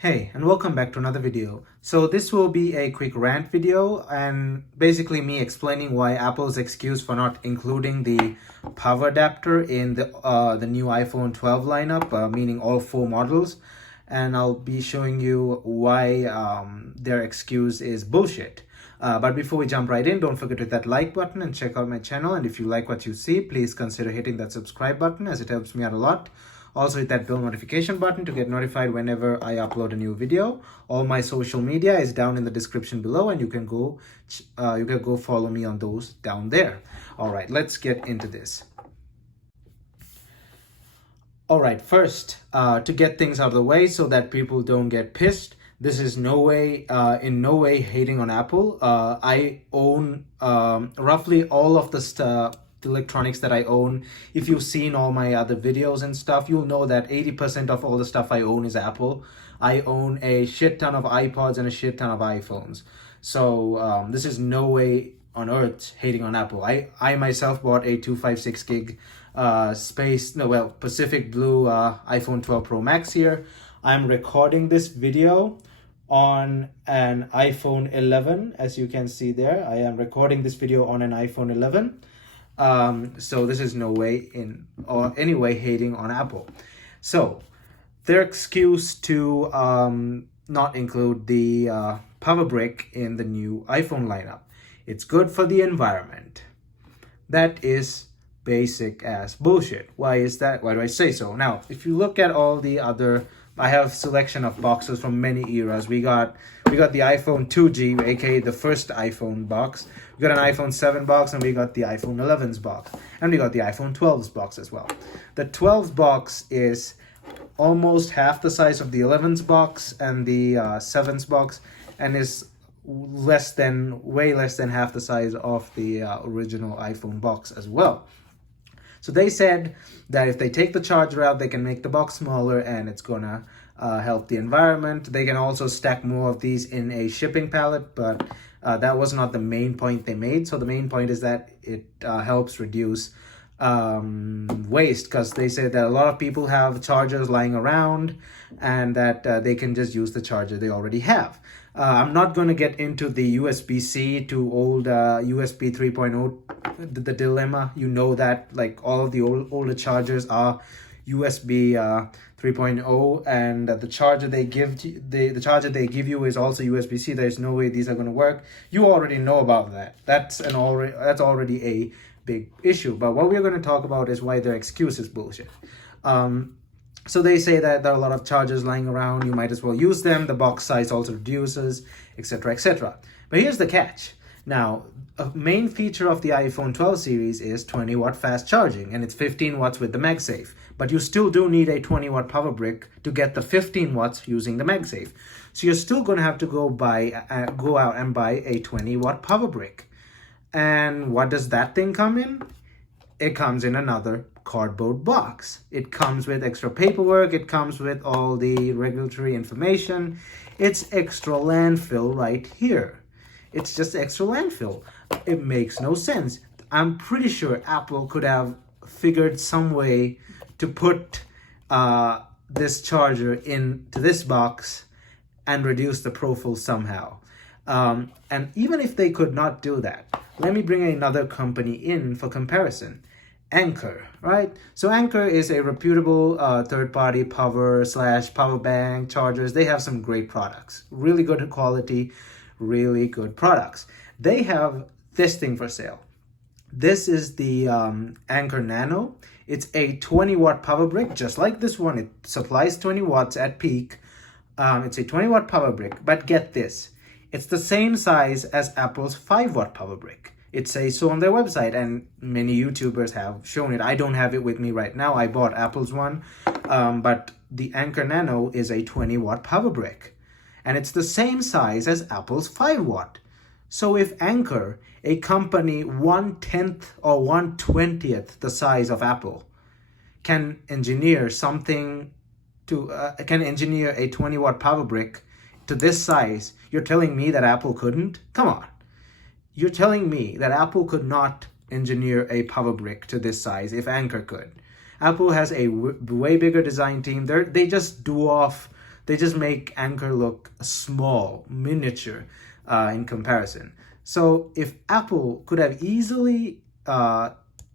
Hey, and welcome back to another video. So this will be a quick rant video and basically me explaining why Apple's excuse for not including the power adapter in the new iPhone 12 lineup, meaning all four models. And I'll be showing you why their excuse is bullshit. But before we jump right in, don't forget to hit that like button and check out my channel. And if you like what you see, please consider hitting that subscribe button as it helps me out a lot. Also hit that bell notification button to get notified whenever I upload a new video. All my social media is down in the description below, and you can go follow me on those down there. All right, let's get into this. All right, first, to get things out of the way so that people don't get pissed, this is in no way hating on Apple. I own roughly all of the electronics that I own. If you've seen all my other videos and stuff, you'll know that 80% of all the stuff I own is Apple. I own a shit ton of iPods and a shit ton of iPhones. So this is no way on earth hating on Apple. I myself bought a 256 gig Pacific Blue iPhone 12 Pro Max here. I'm recording this video on an iPhone 11. As you can see there, I am recording this video on an iPhone 11. So this is no way any way hating on Apple. So their excuse to not include the power brick in the new iPhone lineup: it's good for the environment. That is basic ass bullshit. Why is that? Why do I say so? Now, if you look at all the other, I have a selection of boxes from many eras. We got the iPhone 2G, aka the first iPhone box. We got an iPhone 7 box, and we got the iPhone 11's box, and we got the iPhone 12's box as well. The 12's box is almost half the size of the 11's box and the 7's box, and is way less than half the size of the original iPhone box as well. So they said that if they take the charger out, they can make the box smaller, and it's gonna help the environment. They can also stack more of these in a shipping pallet, but that was not the main point they made. So the main point is that it helps reduce waste, because they say that a lot of people have chargers lying around, and that they can just use the charger they already have. I'm not going to get into the USB-C to old USB 3.0, the dilemma. You know that like all of the older chargers are USB 3.0, and the charger they give you is also USB-C. There's no way these are going to work. You already know about that. That's already a big issue. But what we're going to talk about is why their excuse is bullshit. So they say that there are a lot of chargers lying around, you might as well use them, the box size also reduces, etc., etc. But here's the catch. Now, a main feature of the iPhone 12 series is 20 watt fast charging, and it's 15 watts with the MagSafe. But you still do need a 20 watt power brick to get the 15 watts using the MagSafe. So you're still going to have to go out and buy a 20 watt power brick. And what does that thing come in? It comes in another cardboard box. It comes with extra paperwork. It comes with all the regulatory information. It's extra landfill right here. It's just extra landfill. It makes no sense. I'm pretty sure Apple could have figured some way to put this charger into this box and reduce the profile somehow. And even if they could not do that, let me bring another company in for comparison. Anker, right? So Anker is a reputable third-party power bank chargers. They have some great products, really good quality, really good products. They have this thing for sale. This is the Anker Nano. It's a 20 watt power brick, just like this one. It supplies 20 watts at peak. It's a 20 watt power brick, but get this. It's the same size as Apple's 5 watt power brick. It says so on their website, and many YouTubers have shown it. I don't have it with me right now. I bought Apple's one, but the Anker Nano is a 20 watt power brick, and it's the same size as Apple's 5 watt. So if Anker, a company 1/10 or 1/20th the size of Apple, can engineer a 20 watt power brick to this size, you're telling me that Apple couldn't? Come on. You're telling me that Apple could not engineer a power brick to this size if Anker could. Apple has a way bigger design team. They just do off They just make Anker look small, miniature in comparison. So if Apple could have easily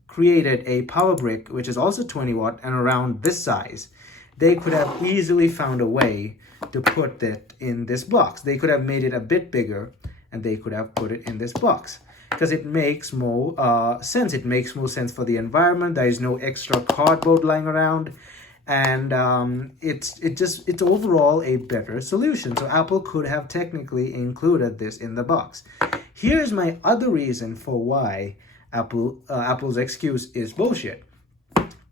created a power brick, which is also 20 watt and around this size, they could have easily found a way to put it in this box. They could have made it a bit bigger and they could have put it in this box, because it makes more sense. It makes more sense for the environment. There is no extra cardboard lying around, and it's overall a better solution. So Apple could have technically included this in the box. Here's my other reason for why Apple's excuse is bullshit.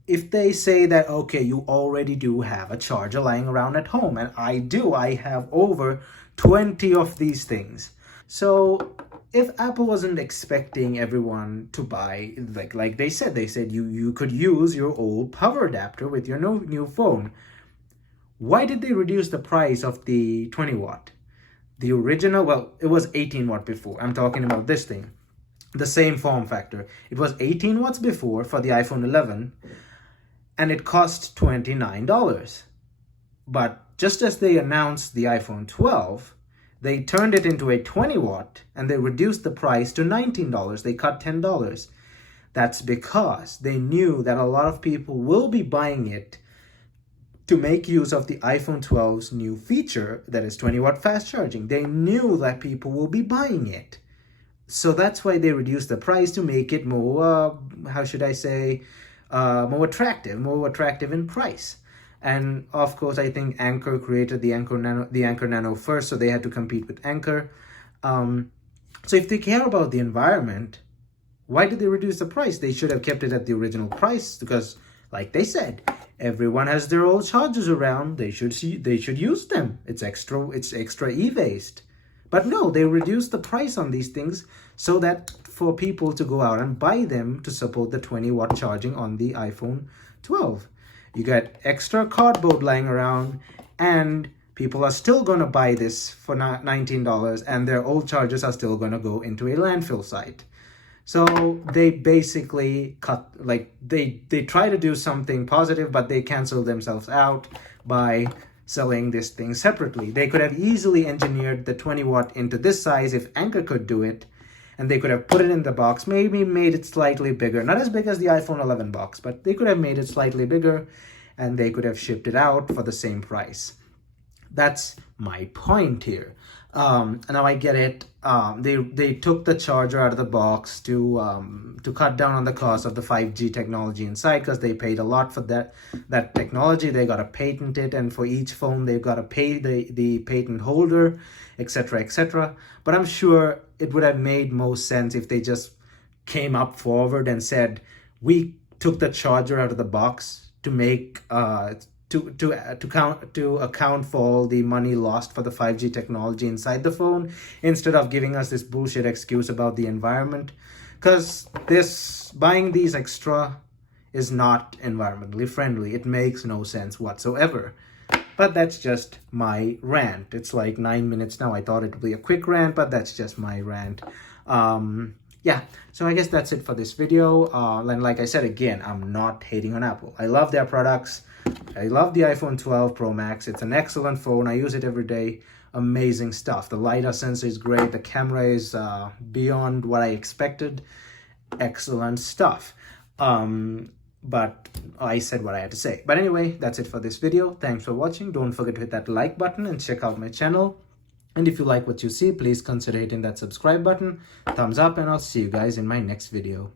If they say that, okay, you already do have a charger lying around at home, and I have over 20 of these things. So if Apple wasn't expecting everyone to buy, like they said you could use your old power adapter with your new phone, why did they reduce the price of the 20 watt? The original, well, it was 18 watt before. I'm talking about this thing. The same form factor. It was 18 watts before for the iPhone 11, and it cost $29. But just as they announced the iPhone 12, they turned it into a 20 watt and they reduced the price to $19. They cut $10. That's because they knew that a lot of people will be buying it to make use of the iPhone 12's new feature that is 20 watt fast charging. They knew that people will be buying it. So that's why they reduced the price, to make it more, more attractive in price. And of course, I think Anker created the Anker Nano first, so they had to compete with Anker. So if they care about the environment, why did they reduce the price? They should have kept it at the original price, because, like they said, everyone has their old chargers around. They should use them. It's extra e-waste. But no, they reduced the price on these things so that for people to go out and buy them to support the 20 watt charging on the iPhone 12. You got extra cardboard lying around, and people are still going to buy this for $19, and their old chargers are still going to go into a landfill site. So they basically they try to do something positive, but they cancel themselves out by selling this thing separately. They could have easily engineered the 20 watt into this size if Anker could do it, and they could have put it in the box, maybe made it slightly bigger. Not as big as the iPhone 11 box, but they could have made it slightly bigger, and they could have shipped it out for the same price. That's my point here. Now I get it. They took the charger out of the box to cut down on the cost of the 5G technology inside, because they paid a lot for that technology. They got to patent it, and for each phone they've got to pay the patent holder, etc., etc. But I'm sure it would have made most sense if they just came up forward and said, we took the charger out of the box to make to account for all the money lost for the 5G technology inside the phone, instead of giving us this bullshit excuse about the environment. Because buying these extra is not environmentally friendly. It makes no sense whatsoever. But that's just my rant. It's like 9 minutes now. I thought it would be a quick rant, but that's just my rant. Yeah, so I guess that's it for this video. And like I said, again, I'm not hating on Apple. I love their products. I love the iPhone 12 Pro Max. It's an excellent phone. I use it every day. Amazing stuff. The LiDAR sensor is great. The camera is beyond what I expected. Excellent stuff. But I said what I had to say. But anyway, that's it for this video. Thanks for watching. Don't forget to hit that like button and check out my channel. And if you like what you see, please consider hitting that subscribe button. Thumbs up, and I'll see you guys in my next video.